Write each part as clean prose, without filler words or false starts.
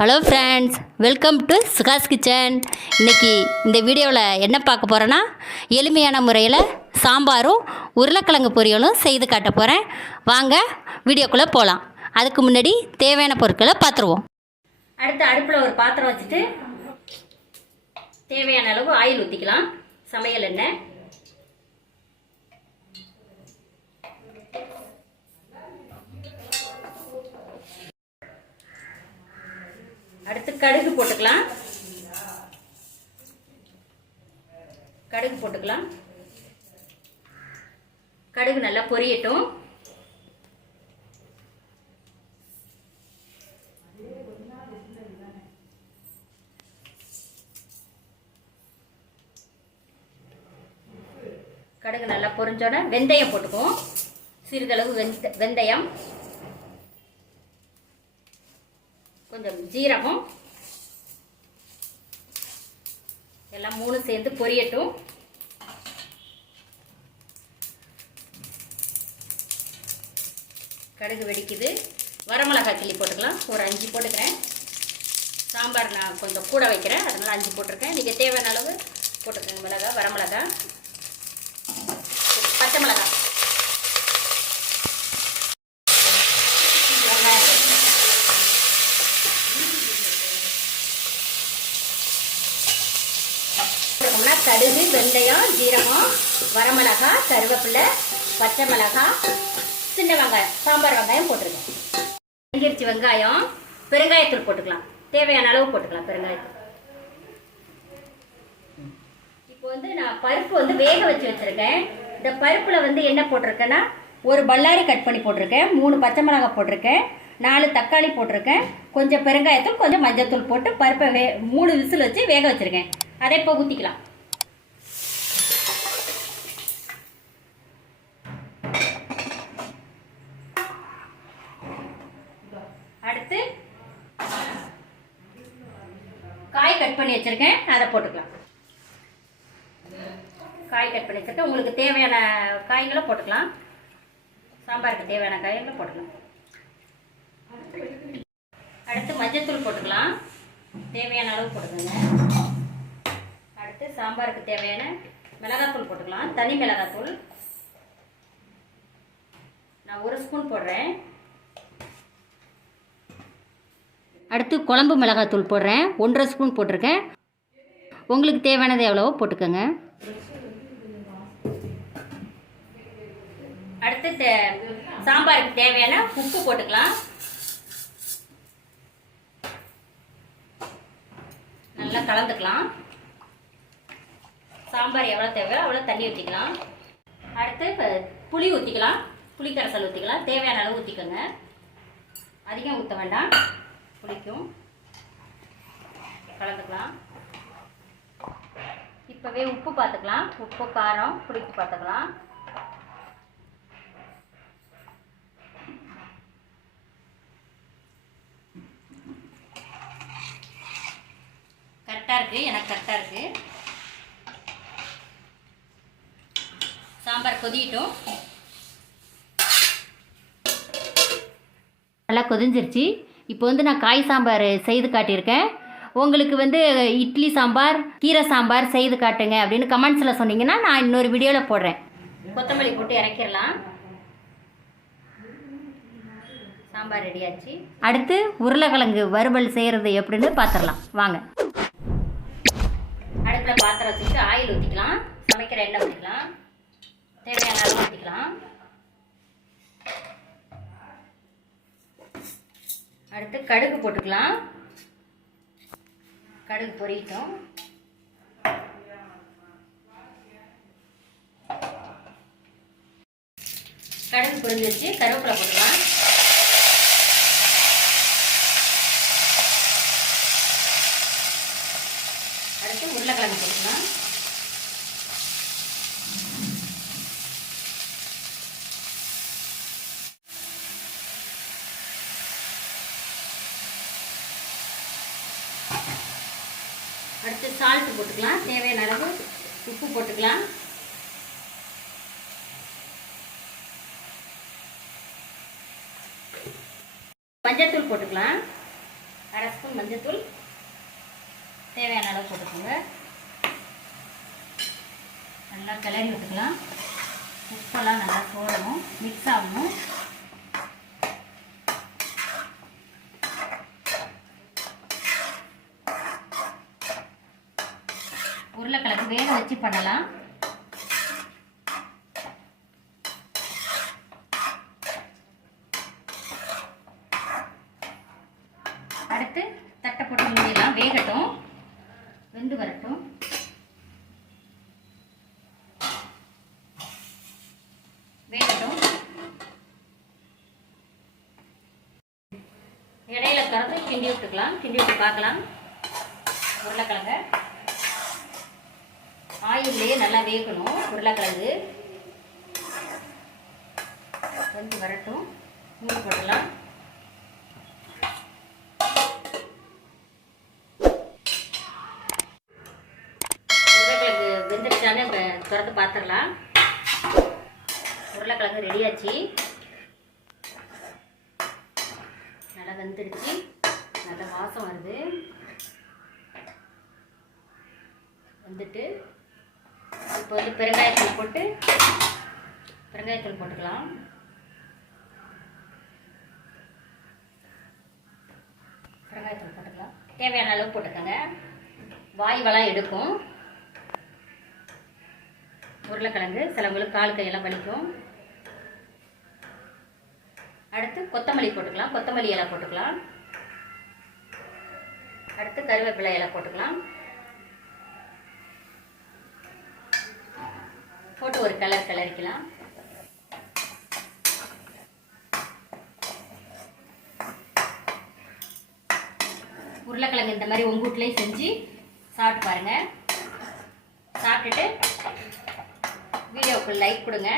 Hello friends, welcome to Sukash kitchen. இன்றைக்கி இந்த வீடியோவில் என்ன பார்க்க போகிறேன்னா, எளிமையான முறையில் சாம்பாரும் உருளைக்கிழங்கு பொரியலும் செய்து காட்ட போகிறேன். வாங்க வீடியோக்குள்ளே போகலாம். அதுக்கு முன்னாடி தேவையான பொருட்களை பார்த்துருவோம். அடுத்து அடுப்பில் ஒரு பாத்திரம் வச்சுட்டு தேவையான அளவு ஆயில் ஊற்றிக்கலாம். சமையல் எண்ணெய், அடுத்து கடுகு போட்டுக்கலாம். கடுகு நல்லா பொரியட்டும். கடுகு நல்லா பொரிஞ்சோட வெந்தயம் போட்டுக்குவோம். சிறிதளவு வெந்தயம், கொஞ்சம் ஜீரகம், எல்லாம் மூணு சேர்ந்து பொரியட்டும். கடுகு வெடிக்குது. வரமிளகாய் கிள்ளி போட்டுக்கலாம். ஒரு 5 போட்டுக்கிறேன். சாம்பார் நான் கொஞ்சம் கூட வைக்கிறேன், அதனால 5 போட்டிருக்கேன். நீங்கள் தேவையான அளவு போட்டுக்கோங்க. மிளகாய், வரமிளகாய், பச்சை மிளகாய், கடுகு, வெந்தயம், ஜீரகம், வரமிளகாய், கருவேப்பிலை, பச்சை மிளகாய், சின்ன வெங்காயம், சாம்பார் வெங்காயம் போட்டிருக்கேன். வெங்கிருச்சி வெங்காயம். பெருங்காயத்தூள் போட்டுக்கலாம். தேவையான அளவு போட்டுக்கலாம் பெருங்காயத்தூள். இப்போ நான் பருப்பு வேக வச்சிருக்கேன். இந்த பருப்பில் என்ன போட்டிருக்கேன்னா, ஒரு பல்லாரி கட் பண்ணி போட்டிருக்கேன், 3 பச்சை மிளகாய் போட்டிருக்கேன், 4 தக்காளி போட்டிருக்கேன், கொஞ்சம் பெருங்காயத்தூள், கொஞ்சம் மஞ்சத்தூள் போட்டு பருப்பை 3 விசில் வச்சு வேக வச்சுருக்கேன். அதை இப்போ ஊற்றிக்கலாம். அடுத்து காய் கட் பண்ணி வச்சிருக்கேன், அதை போட்டுக்கலாம். காய் கட் பண்ணி வச்சிருக்கேன். உங்களுக்கு தேவையான காய்களை போட்டுக்கலாம். சாம்பாருக்கு தேவையான காய்களை போட்டுக்கலாம். அடுத்து மஞ்சத்தூள் போட்டுக்கலாம். தேவையான அளவு போட்டுக்கோங்க. அடுத்து சாம்பாருக்கு தேவையான மிளகாத்தூள் போட்டுக்கலாம். தனி மிளகாத்தூள் நான் 1 ஸ்பூன் போடுறேன். அடுத்து குழம்பு மிளகாத்தூள் போடுறேன், 1.5 ஸ்பூன் போட்டிருக்கேன். உங்களுக்கு தேவையானது எவ்வளவோ போட்டுக்கோங்க. அடுத்து சாம்பாருக்கு தேவையான உப்பு போட்டுக்கலாம். நல்லா கலந்துக்கலாம். சாம்பார் எவ்வளோ தேவையோ அவ்வளோ தண்ணி ஊற்றிக்கலாம். அடுத்து புளி ஊற்றிக்கலாம். புளி கரைசல் ஊற்றிக்கலாம். தேவையான அளவு ஊற்றிக்கோங்க. அதிகம் ஊற்ற வேண்டாம், புளிக்கும். கலந்துக்கலாம். இப்போவே உப்பு பார்த்துக்கலாம். உப்பு, காரம், புளிப்பு பார்த்துக்கலாம். கரெக்டாக இருக்குது, எனக்கு கரெக்டாக இருக்குது. சாம்பார் கொதிக்கட்டும். நல்லா கொதிஞ்சிருச்சு. இப்போ நான் காய் சாம்பார் செய்து காட்டியிருக்கேன். உங்களுக்கு இட்லி சாம்பார், கீரை சாம்பார் செய்து காட்டுங்க அப்படின்னு கமெண்ட்ஸில் சொன்னீங்கன்னா நான் இன்னொரு வீடியோவில் போடுறேன். கொத்தமல்லி போட்டு இறக்கிடலாம். சாம்பார் ரெடியாச்சு. அடுத்து உருளைக்கிழங்கு வறுவல் செய்கிறது எப்படின்னு பார்த்துடலாம் வாங்க. அடுப்பில் பாத்திரம் வச்சுட்டு ஆயில் ஊற்றிக்கலாம். சமைக்கிற எண்ணெய் ஊற்றிக்கலாம். தேவையான அளவு ஊற்றிக்கலாம். அடுத்து கடுகு போட்டுக்கலாம். கடுகு பொரியட்டும். கடுகு பொரிஞ்சிருச்சு. கருவேப்பிலை போட்டுக்கலாம். அடுத்து உருளைக்கிழங்கு போட்டுக்கலாம். அடுத்து சால்ட் போட்டுக்கலாம். தேவையான அளவு உப்பு போட்டுக்கலாம். மஞ்சத்தூள் போட்டுக்கலாம். 1/2 ஸ்பூன் மஞ்சள்தூள், தேவையான அளவு போட்டுக்கோங்க. நல்லா கிளறி விட்டுக்கலாம். உப்பெல்லாம் நல்லா சோறணும், மிக்ஸ் ஆகணும். உருளைக்கிழங்கு வேக வச்சு பண்ணலாம். அடுத்து தட்டை போட்டு மூடிடலாம். வேகட்டும், வெந்து வரட்டும். வேகட்டும். இடையில திறந்து கிண்டி விட்டுக்கலாம். கிண்டி விட்டு பார்க்கலாம். உருளைக்கிழங்க ஆயிலே நல்லா வேகணும். உருளைக்கிழங்கு வெந்து வரட்டும். மூடி போடலாம். உருளைக்கிழங்கு வெந்துருச்சானே திறந்து பார்த்துடலாம். உருளைக்கிழங்கு ரெடியாச்சு. நல்லா வெந்துடுச்சு. நல்ல வாசம் வருது. வந்துட்டு இப்போ வந்து பெருங்காயத்தூள் போட்டுக்கலாம். பெருங்காயத்தூள் போட்டுக்கலாம். தேவையான அளவு போட்டுக்கோங்க. வாய்வெல்லாம் எடுக்கும். உருளைக்கிழங்கு சிலவங்களுக்கு கால் கையெல்லாம் வலிக்கும். அடுத்து கொத்தமல்லி போட்டுக்கலாம். கொத்தமல்லி இலை போட்டுக்கலாம். அடுத்து கருவேப்பிலை இலை போட்டுக்கலாம். போட்டு ஒரு கிளறிக்கலாம். உருளைக்கிழங்கு இந்த மாதிரி உங்கள் வீட்லேயும் செஞ்சு சாப்பிட்டு பாருங்கள். சாப்பிட்டுட்டு வீடியோவுக்கு லைக் கொடுங்க,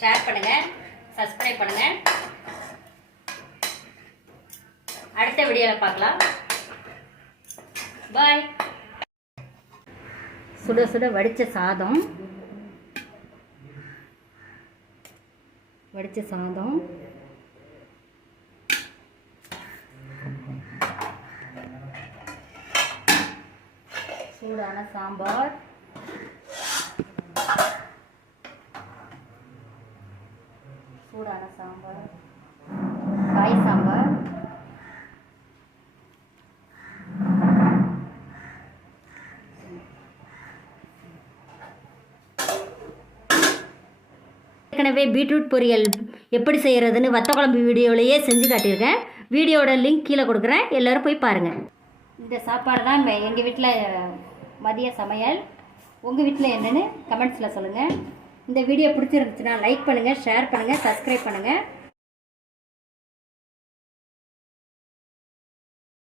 ஷேர் பண்ணுங்கள், சப்ஸ்கிரைப் பண்ணுங்கள். அடுத்த வீடியோவில் பார்க்கலாம். பாய். சுட சுட வடித்த சாதம். சூடான சாம்பார், காய் சாம்பார், ஏற்கனவே பீட்ரூட் பொரியல் எப்படி செய்கிறதுன்னு வத்த குழம்பு வீடியோவிலையே செஞ்சு காட்டியிருக்கேன். வீடியோட லிங்க் கீழே கொடுக்குறேன், எல்லோரும் போய் பாருங்கள். இந்த சாப்பாடு தான் எங்கள் வீட்டில் மதிய சமையல். உங்கள் வீட்டில் என்னென்னு கமெண்ட்ஸில் சொல்லுங்கள். இந்த வீடியோ பிடிச்சிருந்துச்சுன்னா லைக் பண்ணுங்கள், ஷேர் பண்ணுங்கள், சப்ஸ்கிரைப் பண்ணுங்கள்.